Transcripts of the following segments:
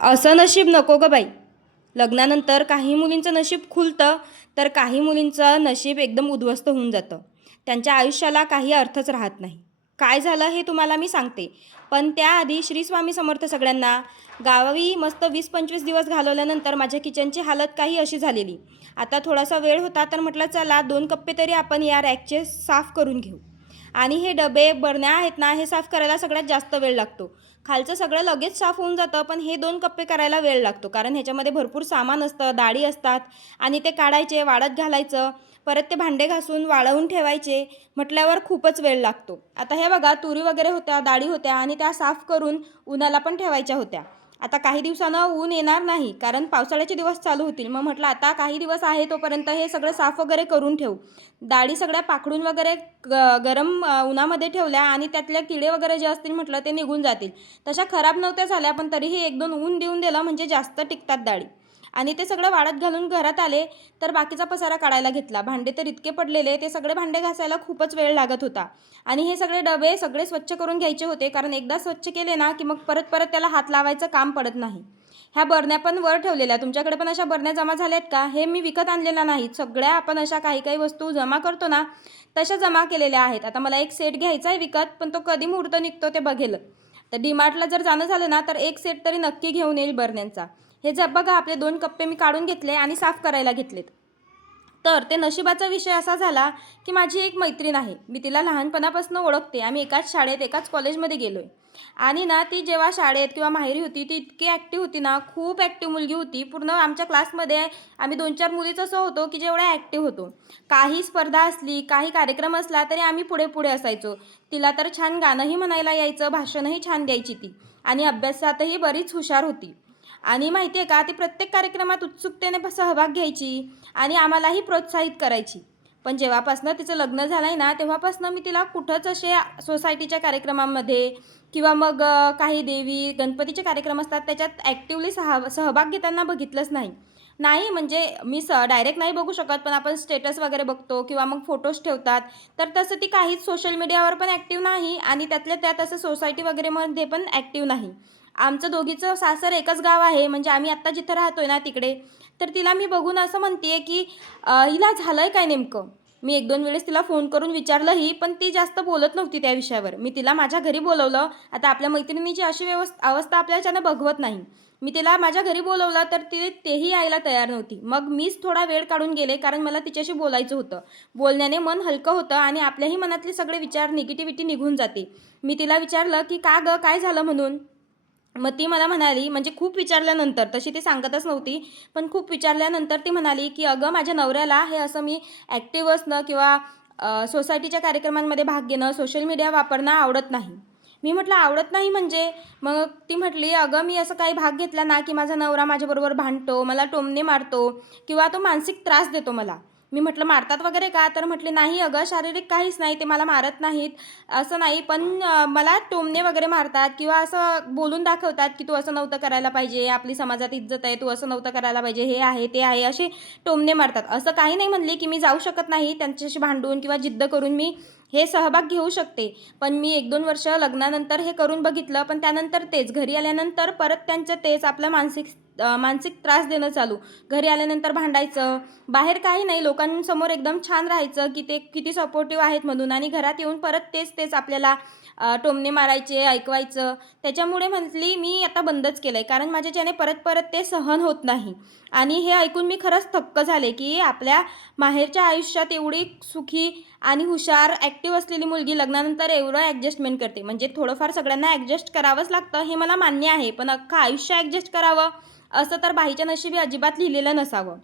असं नशीब नको गं बाई. लग्नानंतर काही मुलींचं नशीब खुलतं, तर काही मुलींचं नशीब एकदम उद्ध्वस्त होऊन जातं. त्यांच्या आयुष्याला काही अर्थच राहत नाही. काय झालं हे तुम्हाला मी सांगते. पण त्याआधी श्री स्वामी समर्थ सगळ्यांना. गावी मस्त 20-25 दिवस घालवल्यानंतर माझ्या किचनची हालत काही अशी झालेली. आता थोडासा वेळ होता तर म्हटलं चला 2 कप्पे तरी आपण या रॅकचे साफ करून घेऊ. आणि हे डबे, बरण्या आहेत ना, हे साफ करायला सगळ्यात जास्त वेळ लागतो. खालचं सगळं लगेच साफ होऊन जातं, पण हे 2 कप्पे करायला वेळ लागतो. कारण ह्याच्यामध्ये भरपूर सामान असतं, डाळी असतात आणि ते काढायचे, वाळत घालायचं, परत ते भांडे घासून वाळवून ठेवायचे, म्हटल्यावर खूपच वेळ लागतो. आता हे बघा, तुरी वगैरे होत्या, डाळी होत्या आणि त्या साफ करून उन्हाला पण ठेवायच्या होत्या. आता काही दिवसानं ऊन येणार नाही, कारण पावसाळ्याचे दिवस चालू होतील. मग म्हटलं आता काही दिवस आहे तोपर्यंत हे सगळं साफ वगैरे करून ठेवू. डाळी सगळ्या पाखडून वगैरे गरम उन्हामध्ये ठेवल्या आणि त्यातले किडे वगैरे जे असतील म्हटलं ते निघून जातील. तशा खराब नव्हत्या झाल्या, पण तरीही 1-2 ऊन देऊन दिलं म्हणजे जास्त टिकतात डाळी. आणि ते सगळं वाळत घालून घरात आले, तर बाकीचा पसारा काढायला घेतला. भांडे तर इतके पडलेले, ते सगळे भांडे घासायला खूपच वेळ लागत होता. आणि हे सगळे डबे सगळे स्वच्छ करून घ्यायचे होते, कारण एकदा स्वच्छ केले ना की मग परत परत त्याला हात लावायचं काम पडत नाही. ह्या बरण्या पण वर ठेवलेल्या. तुमच्याकडे पण अशा बरण्या जमा झाल्यात का? हे मी विकत आणलेल्या नाहीत. सगळ्या आपण अशा काही काही वस्तू जमा करतो ना, तशा जमा केलेल्या आहेत. आता मला एक सेट घ्यायचा आहे विकत, पण तो कधी मुहूर्त निघतो ते बघेल. तर डीमार्टला जर जाणं झालं ना, तर एक सेट तरी नक्की घेऊन येईल बरण्यांचा. हे जर बघा, आपले 2 कप्पे मी काढून घेतले आणि साफ करायला घेतलेत. तर ते नशिबाचा विषय असा झाला की माझी एक मैत्रीण आहे. मी तिला लहानपणापासून ओळखते. आम्ही एकाच शाळेत, एकाच कॉलेजमध्ये गेलो आहे. आणि ना ती जेव्हा शाळेत किंवा माहेरी होती, ती इतकी ॲक्टिव्ह होती ना, खूप ॲक्टिव्ह मुलगी होती. पूर्ण आमच्या क्लासमध्ये आम्ही 2-4 मुलीच असं होतो की जेवढ्या ॲक्टिव्ह होतो. काही स्पर्धा असली, काही कार्यक्रम असला तरी आम्ही पुढे-पुढे असायचो. तिला तर छान गाणंही म्हणायला यायचं, भाषणही छान द्यायची ती. आणि अभ्यासातही बरीच हुशार होती. आणि माहिती आहे का, ती प्रत्येक कार्यक्रमात उत्सुकतेने सहभाग घ्यायची आणि आम्हालाही प्रोत्साहित करायची. पण जेव्हापासनं तिचं लग्न झालं आहे ना, तेव्हापासनं मी तिला कुठंच असे सोसायटीच्या कार्यक्रमांमध्ये किंवा मग काही देवी, गणपतीचे कार्यक्रम असतात त्याच्यात ॲक्टिव्हली सहभाग घेताना बघितलंच नाही. नाही म्हणजे मी डायरेक्ट नाही बघू शकत, पण आपण स्टेटस वगैरे बघतो किंवा मग फोटोज ठेवतात. तर तसं ती काहीच सोशल मीडियावर पण ॲक्टिव्ह नाही आणि त्यातल्या त्यात असं सोसायटी वगैरेमध्ये पण ॲक्टिव्ह नाही. आमचं दोघीचं सासर एकच गाव आहे, म्हणजे आम्ही आत्ता जिथं राहतोय ना तिकडे. तर तिला मी बघून असं म्हणते की हिला झालंय काय नेमकं? मी 1-2 वेळेस तिला फोन करून विचारलंही, पण ती जास्त बोलत नव्हती त्या विषयावर. मी तिला माझ्या घरी बोलवलं. आता आपल्या मैत्रिणीची अशी अवस्था आपल्याच्यानं बघवत नाही. मी तिला माझ्या घरी बोलवलं, तर तेही यायला तयार नव्हती. मग मीच थोडा वेळ काढून गेले, कारण मला तिच्याशी बोलायचं होतं. बोलण्याने मन हलकं होतं आणि आपल्याही मनातले सगळे विचार, निगेटिव्हिटी निघून जाते. मी तिला विचारलं की "का गं, काय झालं?" म्हणून. मग ती मला म्हणाली, म्हणजे खूप विचारल्यानंतर, तशी ती सांगतच नव्हती, पण खूप विचारल्यानंतर ती म्हणाली, की "अगं, माझ्या नवऱ्याला हे असं मी ॲक्टिव्ह असणं किंवा सोसायटीच्या कार्यक्रमांमध्ये भाग घेणं, सोशल मीडिया वापरणं आवडत नाही." मी म्हटलं, "आवडत नाही म्हणजे?" मग ती म्हटली, "अगं, मी असं काही भाग घेतला ना, की माझा नवरा माझ्याबरोबर भांडतो, मला टोमणे मारतो किंवा तो मानसिक त्रास देतो मला." मी म्हटलं, "मारतात वगैरे का?" तर म्हटले, "नाही अगं, शारीरिक काहीच नाही, ते मला मारत नाहीत, असं नाही, पण मला टोमणे वगैरे मारतात किंवा असं बोलून दाखवतात, की तू असं नव्हतं करायला पाहिजे, आपली समाजात इज्जत आहे, तू असं नव्हतं करायला पाहिजे, हे आहे, ते आहे, असे टोमणे मारतात." असं काही नाही म्हणले, की मी जाऊ शकत नाही त्यांच्याशी भांडून किंवा जिद्द करून मी हे सहभाग घेऊ शकते. पण मी 1-2 वर्ष लग्नानंतर हे करून बघितलं, पण त्यानंतर तेच, घरी आल्यानंतर परत त्यांचं तेच आपलं मानसिक त्रास देणं चालू. घरी आल्यानंतर भांडायचं, बाहेर काही नाही, लोकांसमोर एकदम छान राहायचं, की ते किती सपोर्टिव्ह आहेत म्हणून, आणि घरात येऊन परत तेच आपल्याला टोमणे मारायचे, ऐकवायचं. त्याच्यामुळे म्हटली मी आता बंदच केलं आहे, कारण माझ्याच्याने परत ते सहन होत नाही. आणि हे ऐकून मी खरंच थक्क झाले, की आपल्या माहेरच्या आयुष्यात एवढी सुखी आणि हुशार, ॲक्टिव्ह असलेली मुलगी लग्नानंतर एवढं ॲडजस्टमेंट करते. म्हणजे थोडंफार सगळ्यांना ॲडजस्ट करावंच लागतं, हे मला मान्य आहे. पण अख्खं आयुष्य ॲडजस्ट करावं, असं तर बाईच्या नशिबी अजिबात लिहिलेलं नसावं.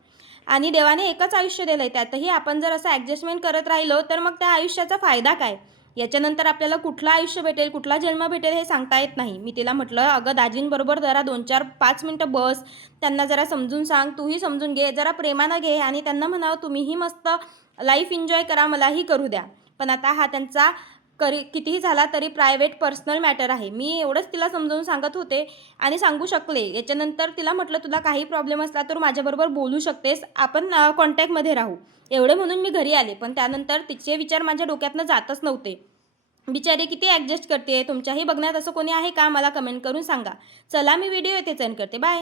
आणि देवाने एकच आयुष्य दिलं आहे, त्यातही आपण जर असं ॲडजस्टमेंट करत राहिलो, तर मग त्या आयुष्याचा फायदा काय? याच्यानंतर आपल्याला कुठलं आयुष्य भेटेल, कुठला जन्म भेटेल हे सांगता येत नाही. मी तिला म्हटलं, "अगं, दाजींबरोबर जरा 2-4-5 मिनिटं बस. त्यांना जरा समजून सांग, तूही समजून घे, जरा प्रेमानं घे आणि त्यांना म्हणावं तुम्हीही मस्त लाईफ एन्जॉय करा, मलाही करू द्या." पण आता हा त्यांचा कितीही झाला तरी प्रायव्हेट पर्सनल मॅटर आहे. मी एवढंच तिला समजावून सांगत होते आणि सांगू शकले. याच्यानंतर तिला म्हटलं, "तुला काही प्रॉब्लेम असला तर माझ्याबरोबर बोलू शकतेस. आपण कॉन्टॅक्टमध्ये राहू." एवढे म्हणून मी घरी आले. पण त्यानंतर तिचे विचार माझ्या डोक्यातनं जातच नव्हते. बिचारी किती ॲडजस्ट करते. तुमच्याही बघण्यात असं कोणी आहे का? मला कमेंट करून सांगा. चला मी व्हिडिओ इथे एंड करते. बाय.